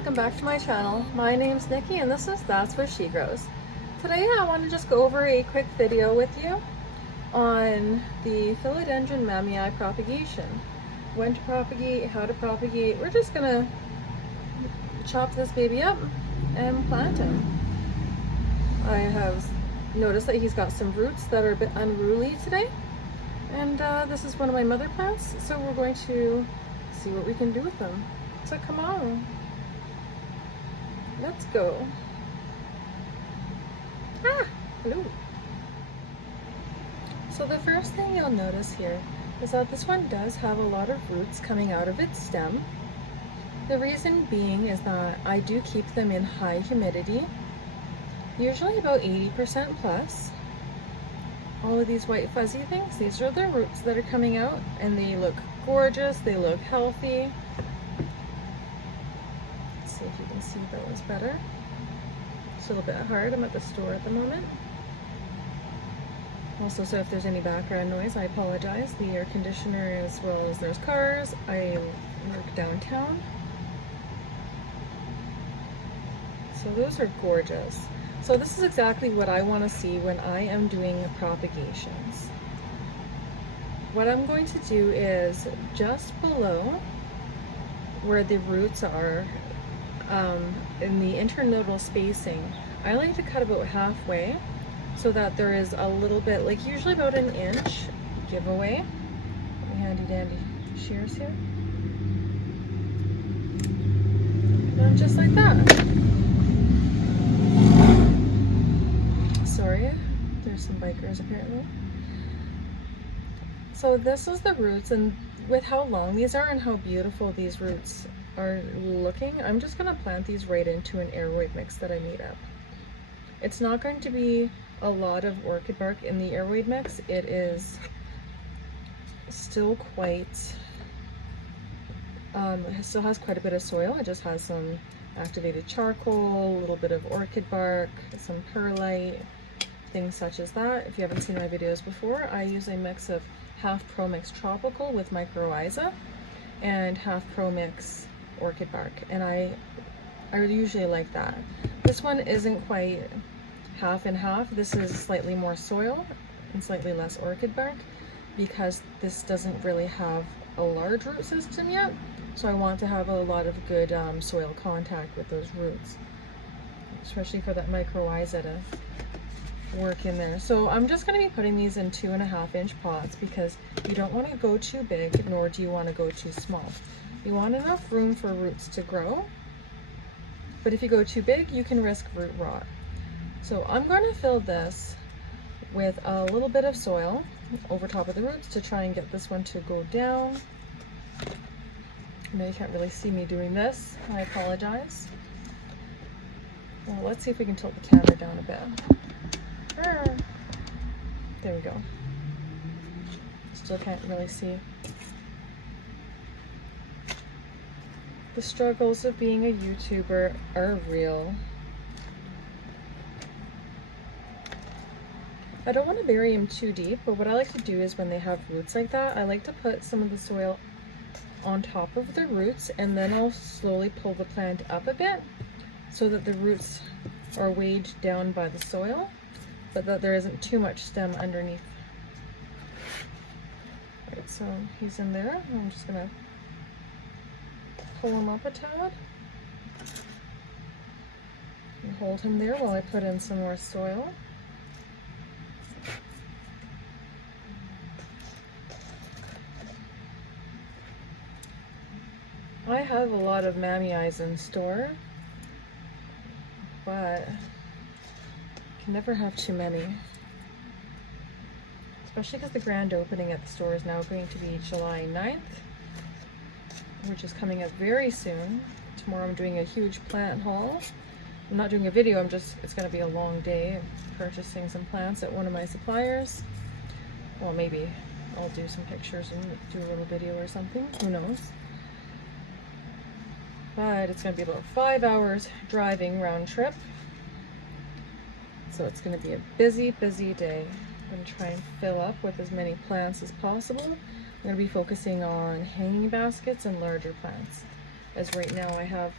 welcome back to my channel. My name's Nikki and this is That's Where She Grows. Today I want to just go over a quick video with you on the Philodendron Mamei propagation. When to propagate, how to propagate. We're just gonna chop this baby up and plant him. I have noticed that he's got some roots that are a bit unruly today, and this is one of my mother plants, so we're going to see what we can do with them. So come on, let's go. Hello. So the first thing you'll notice here is that this one does have a lot of roots coming out of its stem. The reason being is that I do keep them in high humidity, usually about 80% plus. All of these white fuzzy things, these are the roots that are coming out, and they look gorgeous, they look healthy. Let's see if you can see those better. It's a little bit hard, I'm at the store at the moment. Also, so if there's any background noise, I apologize. The air conditioner, as well as there's cars. I work downtown. So those are gorgeous. So this is exactly what I want to see when I am doing propagations. What I'm going to do is just below where the roots are, in the internodal spacing, I like to cut about halfway so that there is a little bit, like usually about an inch giveaway. Handy dandy shears here. And just like that. Sorry, there's some bikers apparently. So this is the roots, and with how long these are and how beautiful these roots are looking, I'm just going to plant these right into an airwood mix that I made up. It's not going to be a lot of orchid bark in the airwood mix. It is still quite, it still has quite a bit of soil. It just has some activated charcoal, a little bit of orchid bark, some perlite, things such as that. If you haven't seen my videos before, I use a mix of half Pro Mix Tropical with mycorrhiza and half Pro Mix orchid bark, and I usually like that. This one isn't quite half and half. This is slightly more soil and slightly less orchid bark because this doesn't really have a large root system yet, so I want to have a lot of good soil contact with those roots, especially for that mycorrhiza to work in there. So I'm just going to be putting these in 2.5 inch pots because you don't want to go too big, nor do you want to go too small. You want enough room for roots to grow, but if you go too big, you can risk root rot. So I'm going to fill this with a little bit of soil over top of the roots to try and get this one to go down. I know you can't really see me doing this, I apologize. Well, let's see if we can tilt the camera down a bit. There we go. Still can't really see. The struggles of being a YouTuber are real. I don't want to bury them too deep, but what I like to do is when they have roots like that, I like to put some of the soil on top of the roots, and then I'll slowly pull the plant up a bit so that the roots are weighed down by the soil, but that there isn't too much stem underneath. Alright, so he's in there. I'm just gonna pull him up a tad and hold him there while I put in some more soil. I have a lot of Mameis in store, but can never have too many, especially because the grand opening at the store is now going to be July 9th, which is coming up very soon. Tomorrow I'm doing a huge plant haul. I'm not doing a video, it's going to be a long day of purchasing some plants at one of my suppliers. Well, maybe I'll do some pictures and do a little video or something, who knows. But it's going to be about 5 hours driving round trip. So it's going to be a busy, busy day. I'm going to try and fill up with as many plants as possible. I'm going to be focusing on hanging baskets and larger plants, as right now I have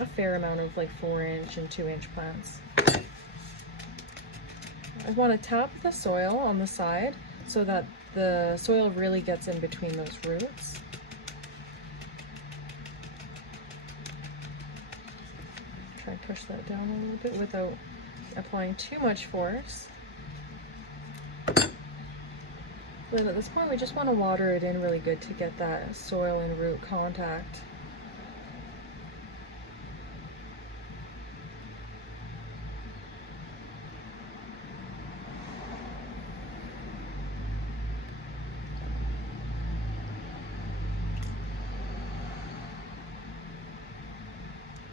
a fair amount of like 4-inch and 2-inch plants. I want to tap the soil on the side so that the soil really gets in between those roots. Try and push that down a little bit without applying too much force. Then at this point we just want to water it in really good to get that soil and root contact.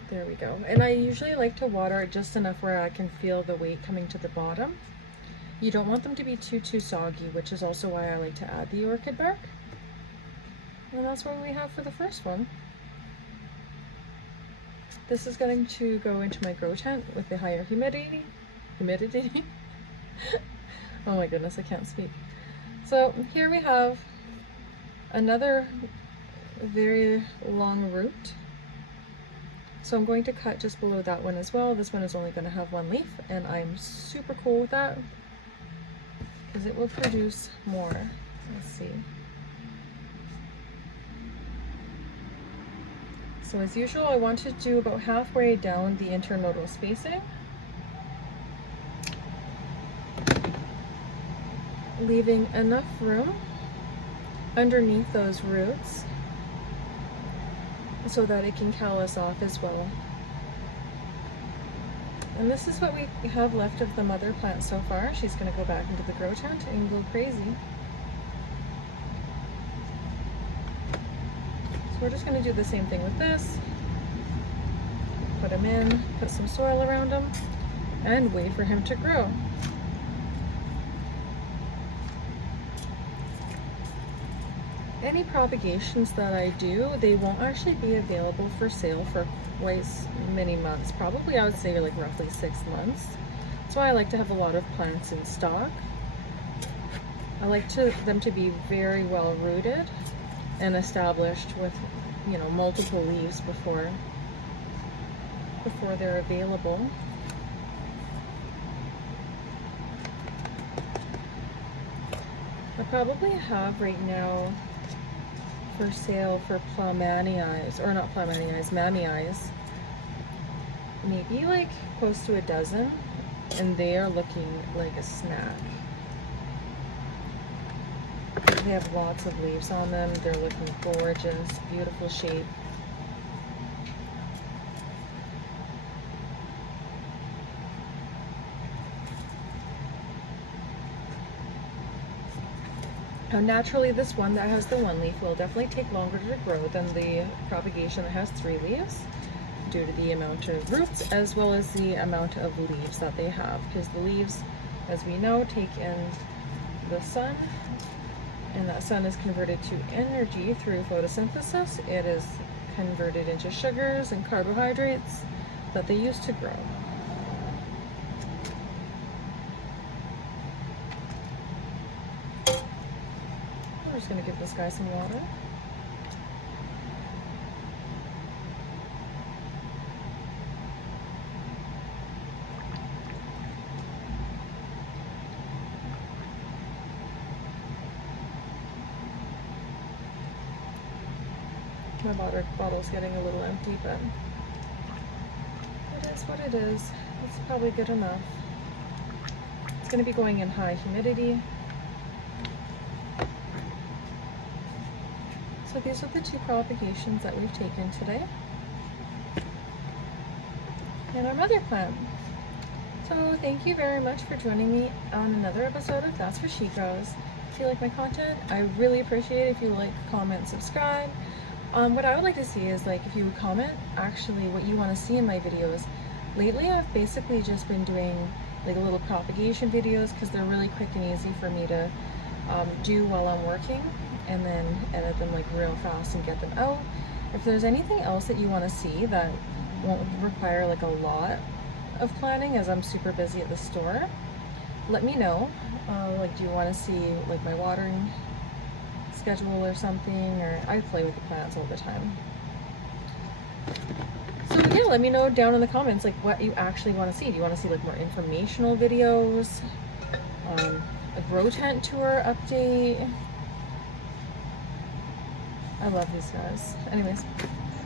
There we go. And I usually like to water it just enough where I can feel the weight coming to the bottom. You don't want them to be too soggy, which is also why I like to add the orchid bark. And that's what we have for the first one. This is going to go into my grow tent with the higher humidity. Oh my goodness, I can't speak. So here we have another very long root. So I'm going to cut just below that one as well. This one is only going to have one leaf, and I'm super cool with that because it will produce more. Let's see. So as usual, I want to do about halfway down the internodal spacing, leaving enough room underneath those roots so that it can callus off as well. And this is what we have left of the mother plant so far. She's going to go back into the grow tent and go crazy. So we're just going to do the same thing with this. Put him in, put some soil around him, and wait for him to grow. Any propagations that I do, they won't actually be available for sale for quite many months. Probably I would say like roughly 6 months. That's why I like to have a lot of plants in stock. I like them to be very well rooted and established with, you know, multiple leaves before they're available. I probably have right now for sale for Mamei, maybe like close to a dozen, and they are looking like a snack. They have lots of leaves on them. They're looking gorgeous, beautiful shape. Now naturally this one that has the 1 leaf will definitely take longer to grow than the propagation that has 3 leaves due to the amount of roots as well as the amount of leaves that they have, because the leaves, as we know, take in the sun, and that sun is converted to energy through photosynthesis. It is converted into sugars and carbohydrates that they use to grow. I'm just going to give this guy some water. My water bottle's getting a little empty, but it is what it is. It's probably good enough. It's going to be going in high humidity. So these are the 2 propagations that we've taken today. And our mother plant. So thank you very much for joining me on another episode of That's Where She Goes. If you like my content, I really appreciate it if you like, comment, subscribe. What I would like to see is like if you would comment actually what you want to see in my videos. Lately I've basically just been doing like little propagation videos because they're really quick and easy for me to do while I'm working, and then edit them like real fast and get them out. If there's anything else that you want to see that won't require like a lot of planning, as I'm super busy at the store, let me know. Like, do you want to see like my watering schedule or something? Or I play with the plants all the time. So yeah, let me know down in the comments like what you actually want to see. Do you want to see like more informational videos, a grow tent tour update? I love these guys. Anyways,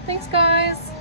thanks guys.